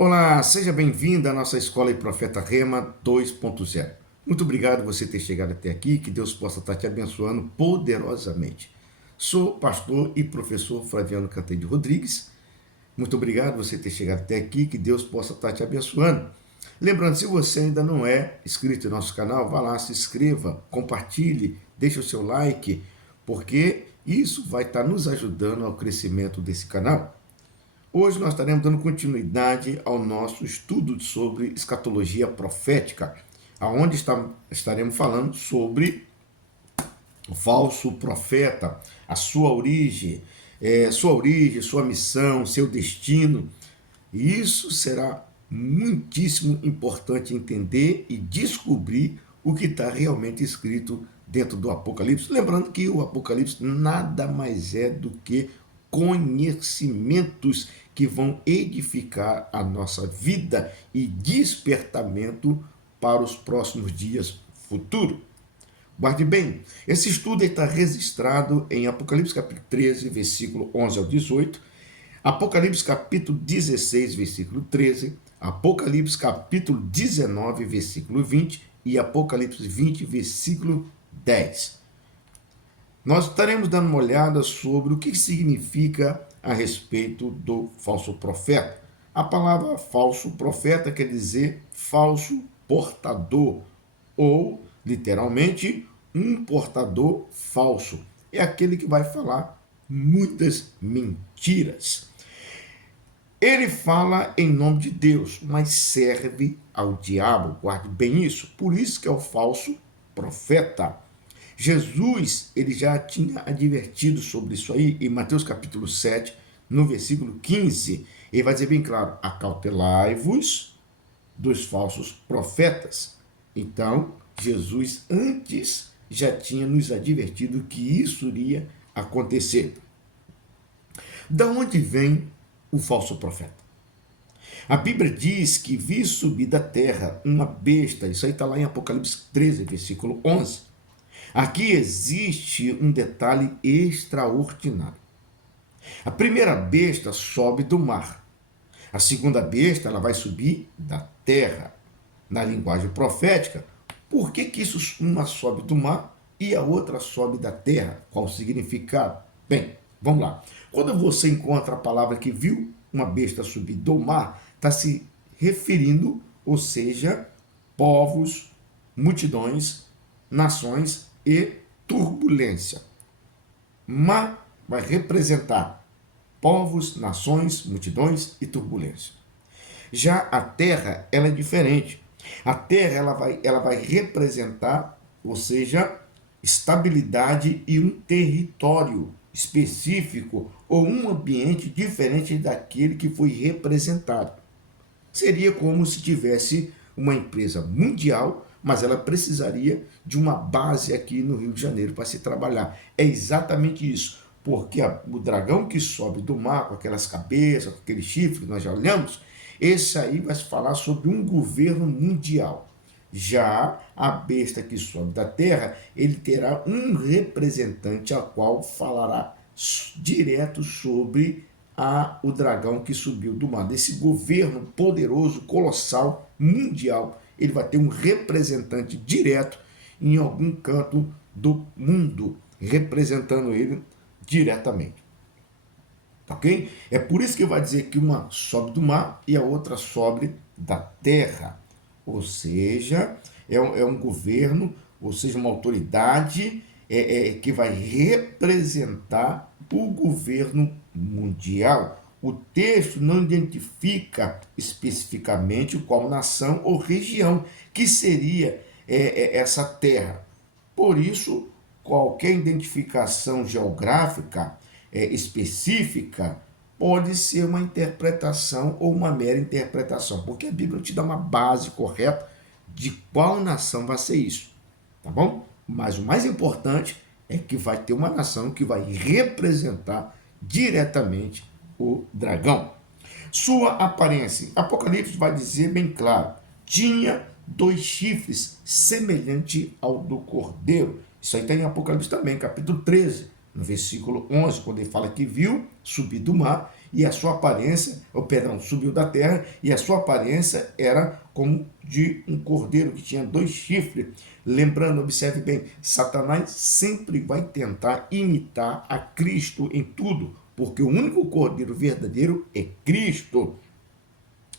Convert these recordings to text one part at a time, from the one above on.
Olá, seja bem-vindo à nossa Escola e Profeta Rema 2.0. Muito obrigado por você ter chegado até aqui, que Deus possa estar te abençoando poderosamente. Sou pastor e professor Flaviano Canteiro Rodrigues. Muito obrigado por você ter chegado até aqui, que Deus possa estar te abençoando. Lembrando, se você ainda não é inscrito no nosso canal, vá lá, se inscreva, compartilhe, deixe o seu like, porque isso vai estar nos ajudando ao crescimento desse canal. Hoje nós estaremos dando continuidade ao nosso estudo sobre escatologia profética, aonde estaremos falando sobre o falso profeta, a sua missão, seu destino. E isso será muitíssimo importante entender e descobrir o que está realmente escrito dentro do Apocalipse. Lembrando que o Apocalipse nada mais é do que conhecimentos que vão edificar a nossa vida e despertamento para os próximos dias futuros. Guarde bem, esse estudo está registrado em Apocalipse capítulo 13, versículo 11 ao 18, Apocalipse capítulo 16, versículo 13, Apocalipse capítulo 19, versículo 20 e Apocalipse 20, versículo 10. Nós estaremos dando uma olhada sobre o que significa a respeito do falso profeta. A palavra falso profeta quer dizer falso portador, ou, literalmente, um portador falso. É aquele que vai falar muitas mentiras. Ele fala em nome de Deus, mas serve ao diabo. Guarde bem isso. Por isso que é o falso profeta. Jesus, ele já tinha advertido sobre isso aí em Mateus capítulo 7, no versículo 15. Ele vai dizer bem claro: acautelai-vos dos falsos profetas. Então, Jesus antes já tinha nos advertido que isso iria acontecer. Da onde vem o falso profeta? A Bíblia diz que vi subir da terra uma besta. Isso aí está lá em Apocalipse 13, versículo 11. Aqui existe um detalhe extraordinário. A primeira besta sobe do mar. A segunda besta, ela vai subir da terra. Na linguagem profética, por que uma sobe do mar e a outra sobe da terra? Qual o significado? Bem, vamos lá. Quando você encontra a palavra que viu uma besta subir do mar, está se referindo, ou seja, povos, multidões, nações e turbulência. Mar vai representar povos, nações, multidões e turbulência. Já a terra, ela é diferente. A terra, ela vai representar, ou seja, estabilidade e um território específico ou um ambiente diferente daquele que foi representado. Seria como se tivesse uma empresa mundial, mas ela precisaria de uma base aqui no Rio de Janeiro para se trabalhar. É exatamente isso, porque o dragão que sobe do mar com aquelas cabeças, com aqueles chifres que nós já olhamos, esse aí vai se falar sobre um governo mundial. Já a besta que sobe da terra, ele terá um representante a qual falará direto sobre o dragão que subiu do mar. Desse governo poderoso, colossal, mundial, ele vai ter um representante direto em algum canto do mundo, representando ele diretamente. Ok? É por isso que vai dizer que uma sobe do mar e a outra sobe da terra. Ou seja, é um governo, ou seja, uma autoridade que vai representar o governo mundial. O texto não identifica especificamente qual nação ou região que seria essa terra. Por isso, qualquer identificação geográfica específica pode ser uma interpretação ou uma mera interpretação, porque a Bíblia te dá uma base correta de qual nação vai ser isso, tá bom? Mas o mais importante é que vai ter uma nação que vai representar diretamente o dragão. Sua aparência, Apocalipse vai dizer bem claro, tinha 2 chifres semelhante ao do cordeiro. Isso aí está em Apocalipse também, capítulo 13, no versículo 11, quando ele fala que viu subir do mar e a sua aparência, subiu da terra, e a sua aparência era como de um cordeiro que tinha 2 chifres. Lembrando, observe bem, Satanás sempre vai tentar imitar a Cristo em tudo, porque o único cordeiro verdadeiro é Cristo.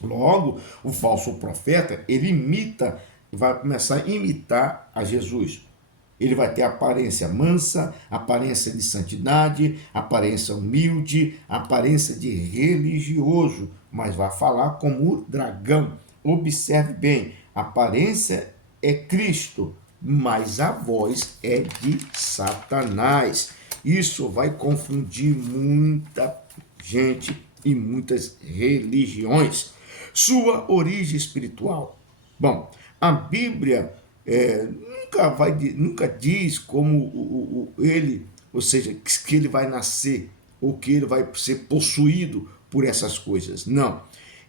Logo, o falso profeta, ele vai começar a imitar a Jesus. Ele vai ter aparência mansa, aparência de santidade, aparência humilde, aparência de religioso, mas vai falar como o dragão. Observe bem, a aparência é Cristo, mas a voz é de Satanás. Isso vai confundir muita gente e muitas religiões. Sua origem espiritual. Bom, a Bíblia nunca diz como ele, ou seja, que ele vai nascer ou que ele vai ser possuído por essas coisas. Não.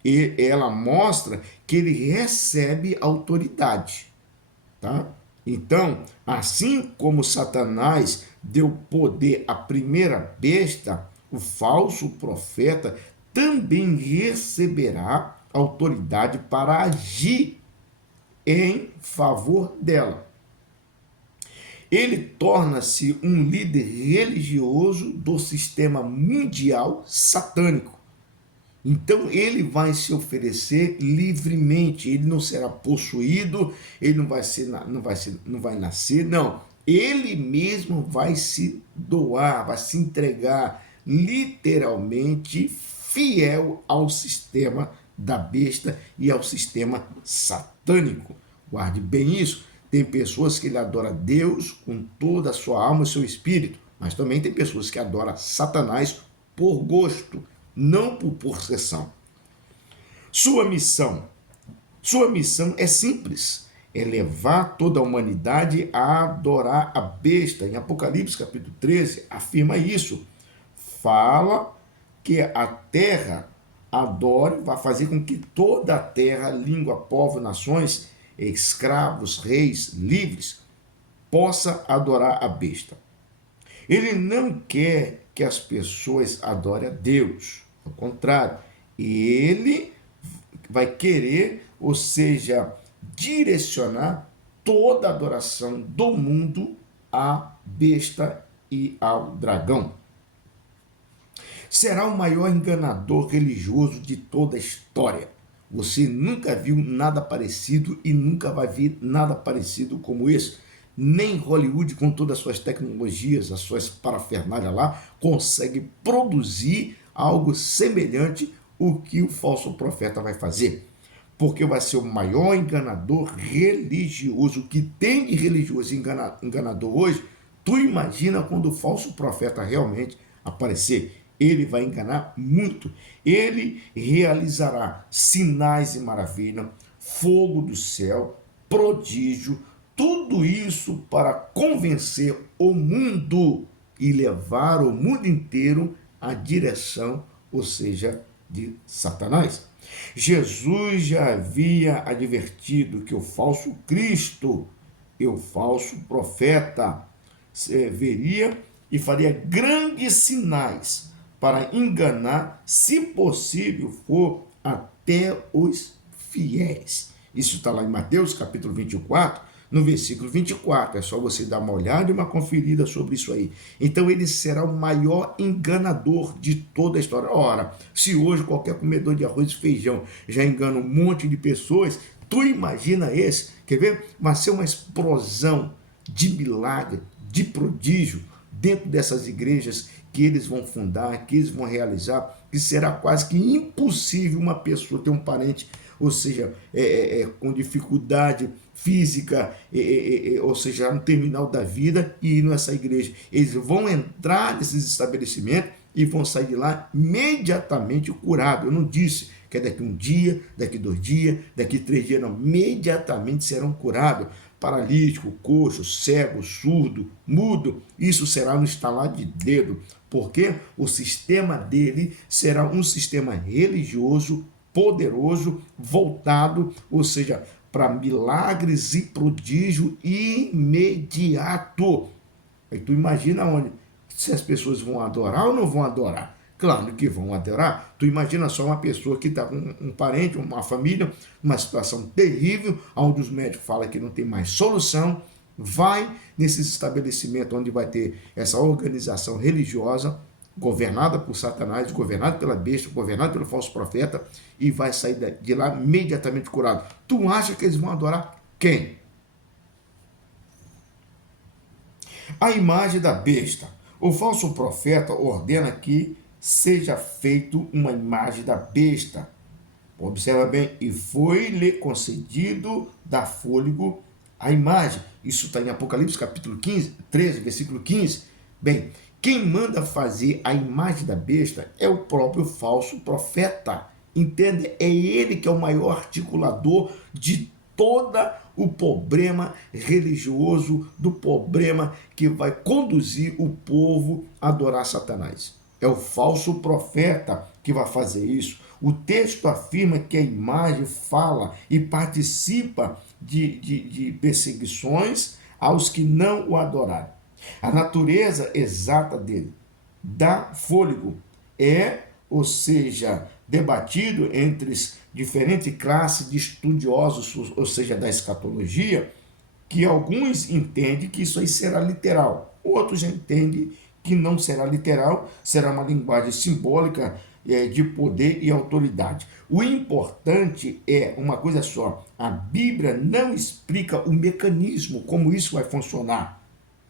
E ela mostra que ele recebe autoridade, tá? Então, assim como Satanás deu poder à primeira besta, o falso profeta também receberá autoridade para agir em favor dela. Ele torna-se um líder religioso do sistema mundial satânico. Então ele vai se oferecer livremente, ele não será possuído, ele não vai nascer, não. Ele mesmo vai se doar, vai se entregar literalmente fiel ao sistema da besta e ao sistema satânico. Guarde bem isso. Tem pessoas que ele adora Deus com toda a sua alma e seu espírito, mas também tem pessoas que adoram Satanás por gosto, não por possessão. Sua missão é simples, é levar toda a humanidade a adorar a besta. Em Apocalipse capítulo 13 afirma isso. Fala que a terra adore, vai fazer com que toda a terra, língua, povo, nações, escravos, reis, livres, possa adorar a besta. Ele não quer que as pessoas adorem a Deus, ao contrário, ele vai querer, ou seja, direcionar toda a adoração do mundo à besta e ao dragão. Será o maior enganador religioso de toda a história. Você nunca viu nada parecido e nunca vai ver nada parecido como esse. Nem Hollywood, com todas as suas tecnologias, as suas parafernálias lá, consegue produzir algo semelhante ao que o falso profeta vai fazer. Porque vai ser o maior enganador religioso que tem de religioso enganador hoje. Tu imagina quando o falso profeta realmente aparecer. Ele vai enganar muito. Ele realizará sinais e maravilhas, fogo do céu, prodígio, tudo isso para convencer o mundo e levar o mundo inteiro à direção, ou seja, de Satanás. Jesus já havia advertido que o falso Cristo e o falso profeta veria e faria grandes sinais para enganar, se possível for, até os fiéis. Isso está lá em Mateus capítulo 24, no versículo 24. É só você dar uma olhada e uma conferida sobre isso aí. Então ele será o maior enganador de toda a história. Ora, se hoje qualquer comedor de arroz e feijão já engana um monte de pessoas, tu imagina esse? Quer ver? Vai ser uma explosão de milagre, de prodígio dentro dessas igrejas que eles vão fundar, que eles vão realizar, que será quase que impossível uma pessoa ter um parente, ou seja, com dificuldade física, ou seja, no terminal da vida e ir nessa igreja. Eles vão entrar nesses estabelecimentos e vão sair de lá imediatamente curados. Eu não disse que é daqui um dia, daqui 2 dias, daqui 3 dias, não. Imediatamente serão curados. Paralítico, coxo, cego, surdo, mudo, isso será no estalar de dedo, porque o sistema dele será um sistema religioso, poderoso, voltado, ou seja, para milagres e prodígio imediato. Aí tu imagina onde, se as pessoas vão adorar ou não vão adorar. Claro que vão adorar. Tu imagina só uma pessoa que está com um parente, uma família, uma situação terrível, onde os médicos falam que não tem mais solução, vai nesses estabelecimentos onde vai ter essa organização religiosa, governada por Satanás, governada pela besta, governada pelo falso profeta, e vai sair de lá imediatamente curado. Tu acha que eles vão adorar quem? A imagem da besta. O falso profeta ordena que seja feito uma imagem da besta. Observa bem, e foi-lhe concedido dar fôlego à imagem. Isso está em Apocalipse capítulo 15, 13, versículo 15. Bem, quem manda fazer a imagem da besta é o próprio falso profeta. Entende? É ele que é o maior articulador de todo o problema religioso, do problema que vai conduzir o povo a adorar Satanás. É o falso profeta que vai fazer isso. O texto afirma que a imagem fala e participa de perseguições aos que não o adoraram. A natureza exata dele dá fôlego, ou seja, debatido entre diferentes classes de estudiosos, ou seja, da escatologia, que alguns entendem que isso aí será literal, outros entendem que não será literal, será uma linguagem simbólica de poder e autoridade. O importante é uma coisa só: a Bíblia não explica o mecanismo, como isso vai funcionar,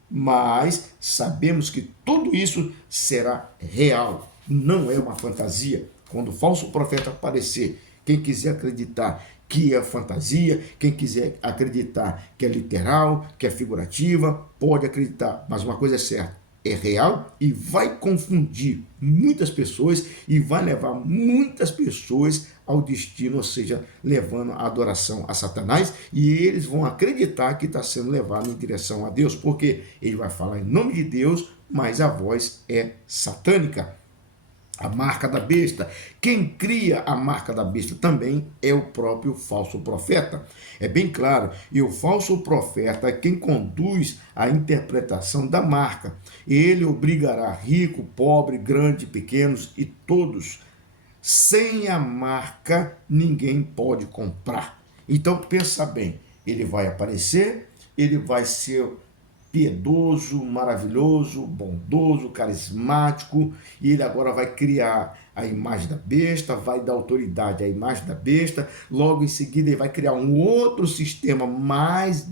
mas sabemos que tudo isso será real, não é uma fantasia. Quando o falso profeta aparecer, quem quiser acreditar que é fantasia, quem quiser acreditar que é literal, que é figurativa, pode acreditar, mas uma coisa é certa: é real e vai confundir muitas pessoas e vai levar muitas pessoas ao destino, ou seja, levando a adoração a Satanás, e eles vão acreditar que está sendo levado em direção a Deus, porque ele vai falar em nome de Deus, mas a voz é satânica. A marca da besta. Quem cria a marca da besta também é o próprio falso profeta. É bem claro. E o falso profeta é quem conduz a interpretação da marca. Ele obrigará rico, pobre, grande, pequenos e todos. Sem a marca, ninguém pode comprar. Então, pensa bem. Ele vai aparecer, ele vai ser piedoso, maravilhoso, bondoso, carismático, e ele agora vai criar a imagem da besta, vai dar autoridade à imagem da besta, logo em seguida ele vai criar um outro sistema mais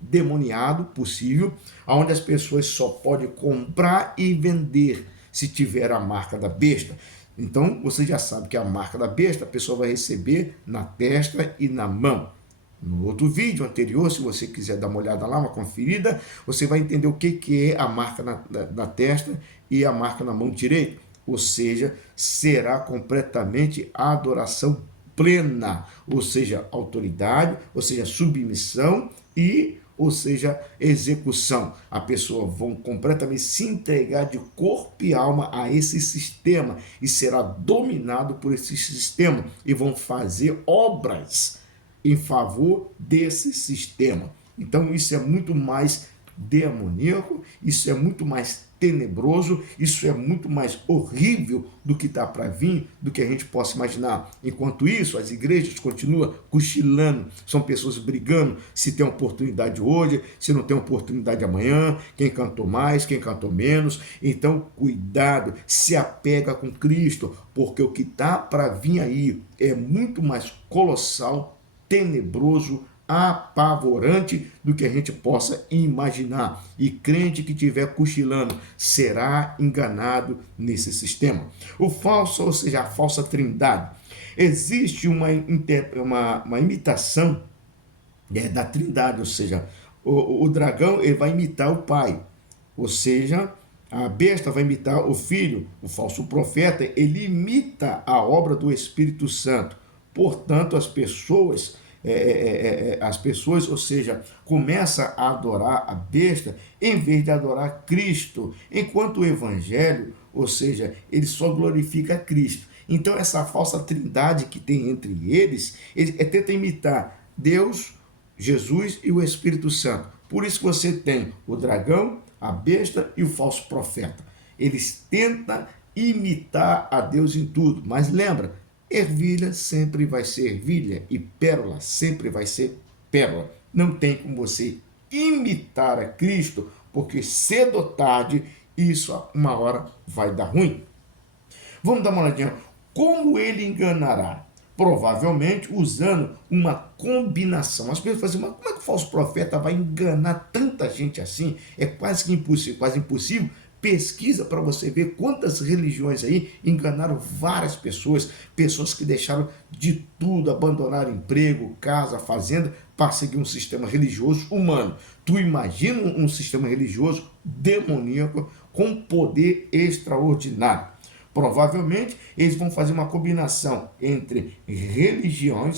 demoniado possível, onde as pessoas só podem comprar e vender se tiver a marca da besta. Então, você já sabe que a marca da besta a pessoa vai receber na testa e na mão. No outro vídeo anterior, se você quiser dar uma olhada lá, uma conferida, você vai entender o que é a marca na testa e a marca na mão direita. Ou seja, será completamente a adoração plena, ou seja, autoridade, ou seja, submissão e, ou seja, execução. A pessoa vão completamente se entregar de corpo e alma a esse sistema e será dominado por esse sistema e vão fazer obras em favor desse sistema. Então isso é muito mais demoníaco, isso é muito mais tenebroso, isso é muito mais horrível do que está para vir, do que a gente possa imaginar. Enquanto isso, as igrejas continuam cochilando, são pessoas brigando se tem oportunidade hoje, se não tem oportunidade amanhã, quem cantou mais, quem cantou menos. Então, cuidado, se apega com Cristo, porque o que está para vir aí é muito mais colossal, tenebroso, apavorante do que a gente possa imaginar. E crente que estiver cochilando será enganado nesse sistema. O falso, ou seja, a falsa trindade. Existe uma imitação da trindade, ou seja, o dragão ele vai imitar o pai, ou seja, a besta vai imitar o filho, o falso profeta ele imita a obra do Espírito Santo. Portanto, as pessoas, ou seja, começam a adorar a besta em vez de adorar Cristo, enquanto o evangelho, ou seja, ele só glorifica Cristo. Então, essa falsa trindade que tem entre eles, ele tenta imitar Deus, Jesus e o Espírito Santo. Por isso que você tem o dragão, a besta e o falso profeta. Eles tentam imitar a Deus em tudo. Mas lembra, ervilha sempre vai ser ervilha e pérola sempre vai ser pérola. Não tem como você imitar a Cristo, porque cedo ou tarde isso uma hora vai dar ruim. Vamos dar uma olhadinha. Como ele enganará? Provavelmente usando uma combinação. As pessoas falam assim, mas como é que o falso profeta vai enganar tanta gente assim? É quase que impossível, quase impossível. Pesquisa para você ver quantas religiões aí enganaram várias pessoas, pessoas que deixaram de tudo, abandonaram emprego, casa, fazenda, para seguir um sistema religioso humano. Tu imagina um sistema religioso demoníaco com poder extraordinário. Provavelmente eles vão fazer uma combinação entre religião,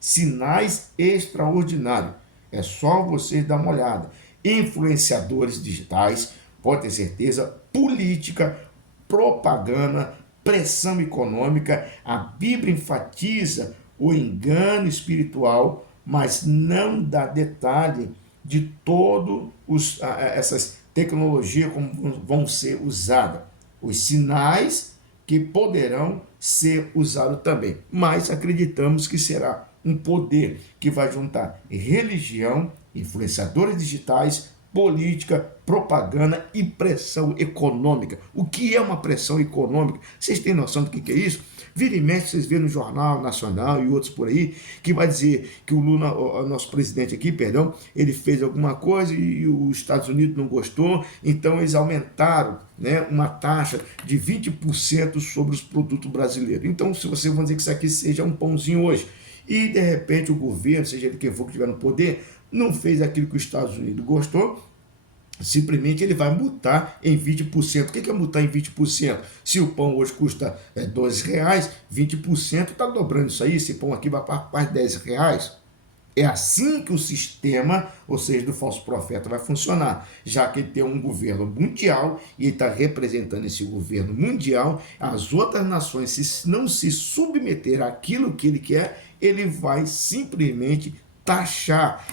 sinais extraordinários. É só vocês dar uma olhada. Influenciadores digitais, pode ter certeza, política, propaganda, pressão econômica. A Bíblia enfatiza o engano espiritual, mas não dá detalhe de todas essas tecnologias como vão ser usadas. Os sinais que poderão ser usados também. Mas acreditamos que será um poder que vai juntar religião, influenciadores digitais, política, propaganda e pressão econômica. O que é uma pressão econômica? Vocês têm noção do que é isso? Vira e mexe, vocês vêem no Jornal Nacional e outros por aí, que vai dizer que o Lula, o nosso presidente aqui, perdão, ele fez alguma coisa e os Estados Unidos não gostou, então eles aumentaram, né, uma taxa de 20% sobre os produtos brasileiros. Então, se vocês vão dizer que isso aqui seja um pãozinho hoje, e de repente o governo, seja ele quem for que estiver no poder, não fez aquilo que os Estados Unidos gostou, simplesmente ele vai multar em 20%. O que é multar em 20%? Se o pão hoje custa R$12, 20% está dobrando isso aí. Esse pão aqui vai para quase R$10. É assim que o sistema, ou seja, do falso profeta vai funcionar, já que ele tem um governo mundial e ele está representando esse governo mundial, as outras nações, se não se submeter àquilo que ele quer, ele vai simplesmente taxar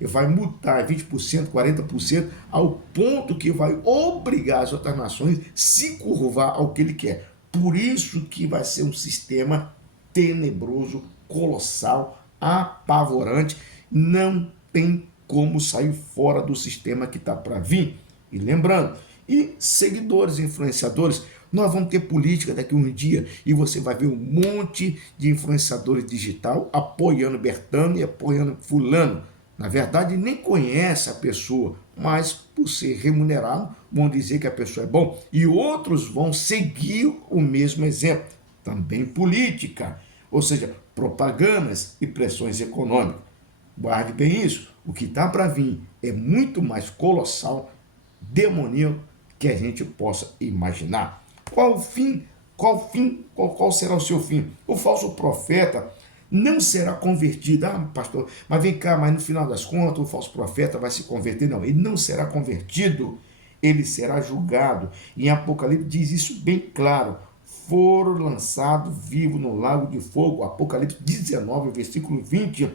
vai multar 20%, 40%, ao ponto que vai obrigar as outras nações a se curvar ao que ele quer. Por isso que vai ser um sistema tenebroso, colossal, apavorante, não tem como sair fora do sistema que está para vir. E lembrando, e seguidores, influenciadores, nós vamos ter política daqui a um dia e você vai ver um monte de influenciadores digital apoiando Bertano e apoiando fulano. Na verdade, nem conhece a pessoa, mas por ser remunerado, vão dizer que a pessoa é bom. E outros vão seguir o mesmo exemplo. Também política, ou seja, propagandas e pressões econômicas. Guarde bem isso. O que está para vir é muito mais colossal, demoníaco, que a gente possa imaginar. Qual o fim? Qual será o seu fim? O falso profeta não será convertido. Ah, pastor, mas vem cá, mas no final das contas o falso profeta vai se converter. Não, ele não será convertido, ele será julgado. Em Apocalipse diz isso bem claro. Foram lançados vivos no lago de fogo. Apocalipse 19, versículo 20.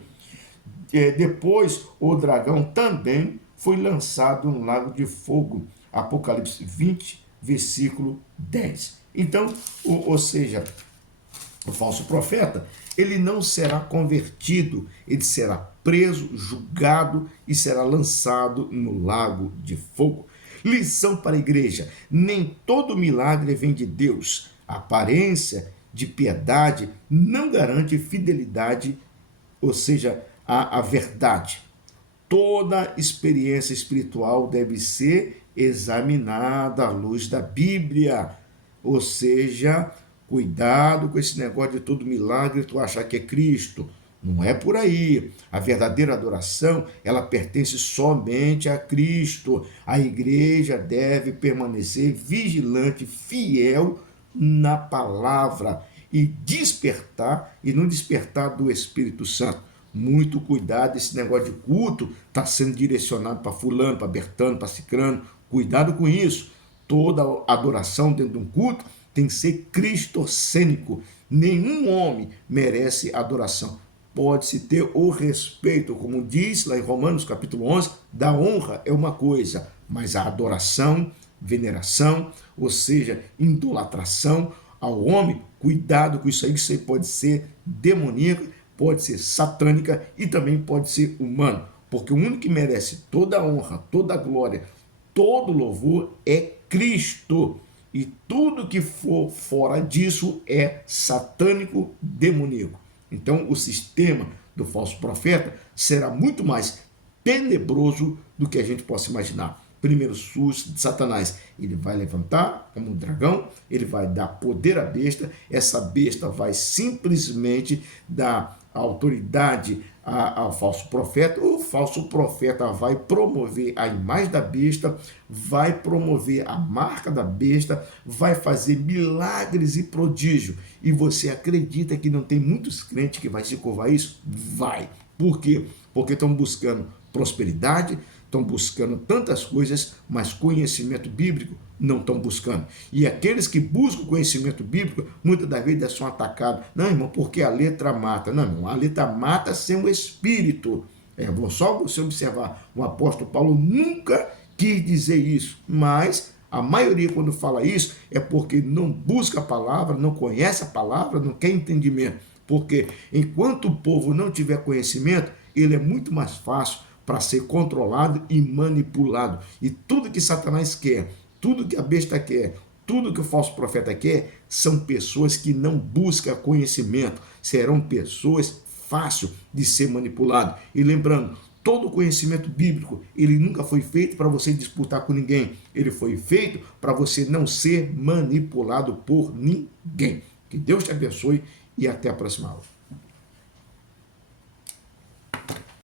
Depois o dragão também foi lançado no lago de fogo. Apocalipse 20, versículo 10. Então, ou seja, o falso profeta, ele não será convertido, ele será preso, julgado e será lançado no lago de fogo. Lição para a igreja: nem todo milagre vem de Deus. A aparência de piedade não garante fidelidade, ou seja, a verdade. Toda experiência espiritual deve ser examinada à luz da Bíblia. Ou seja, cuidado com esse negócio de todo milagre tu achar que é Cristo. Não é por aí. A verdadeira adoração, ela pertence somente a Cristo. A igreja deve permanecer vigilante, fiel na palavra e despertar, e não despertar do Espírito Santo. Muito cuidado, esse negócio de culto está sendo direcionado para fulano, para Bertano, para Cicrano. Cuidado com isso. Toda adoração dentro de um culto tem que ser cristocênico. Nenhum homem merece adoração. Pode-se ter o respeito, como diz lá em Romanos capítulo 11, da honra é uma coisa, mas a adoração veneração, ou seja, idolatração ao homem. Cuidado com isso aí pode ser demoníaco, pode ser satânica e também pode ser humano, porque o único que merece toda a honra, toda a glória, todo louvor é Cristo. E tudo que for fora disso é satânico, demoníaco. Então o sistema do falso profeta será muito mais tenebroso do que a gente possa imaginar. Primeiro susto de Satanás, ele vai levantar como um dragão, ele vai dar poder à besta, essa besta vai simplesmente dar autoridade ao falso profeta, o falso profeta vai promover a imagem da besta, vai promover a marca da besta, vai fazer milagres e prodígio. E você acredita que não tem muitos crentes que vai se curvar a isso? Vai. Por quê? Porque estão buscando prosperidade, estão buscando tantas coisas, mas conhecimento bíblico não estão buscando. E aqueles que buscam conhecimento bíblico, muitas das vezes são atacados. Não, irmão, porque a letra mata. Não, irmão, a letra mata sem o espírito. Só você observar, o apóstolo Paulo nunca quis dizer isso, mas a maioria, quando fala isso, é porque não busca a palavra, não conhece a palavra, não quer entendimento. Porque enquanto o povo não tiver conhecimento, ele é muito mais fácil para ser controlado e manipulado. E tudo que Satanás quer, tudo que a besta quer, tudo que o falso profeta quer, são pessoas que não buscam conhecimento. Serão pessoas fáceis de ser manipulado. E lembrando, todo conhecimento bíblico, ele nunca foi feito para você disputar com ninguém. Ele foi feito para você não ser manipulado por ninguém. Que Deus te abençoe e até a próxima aula.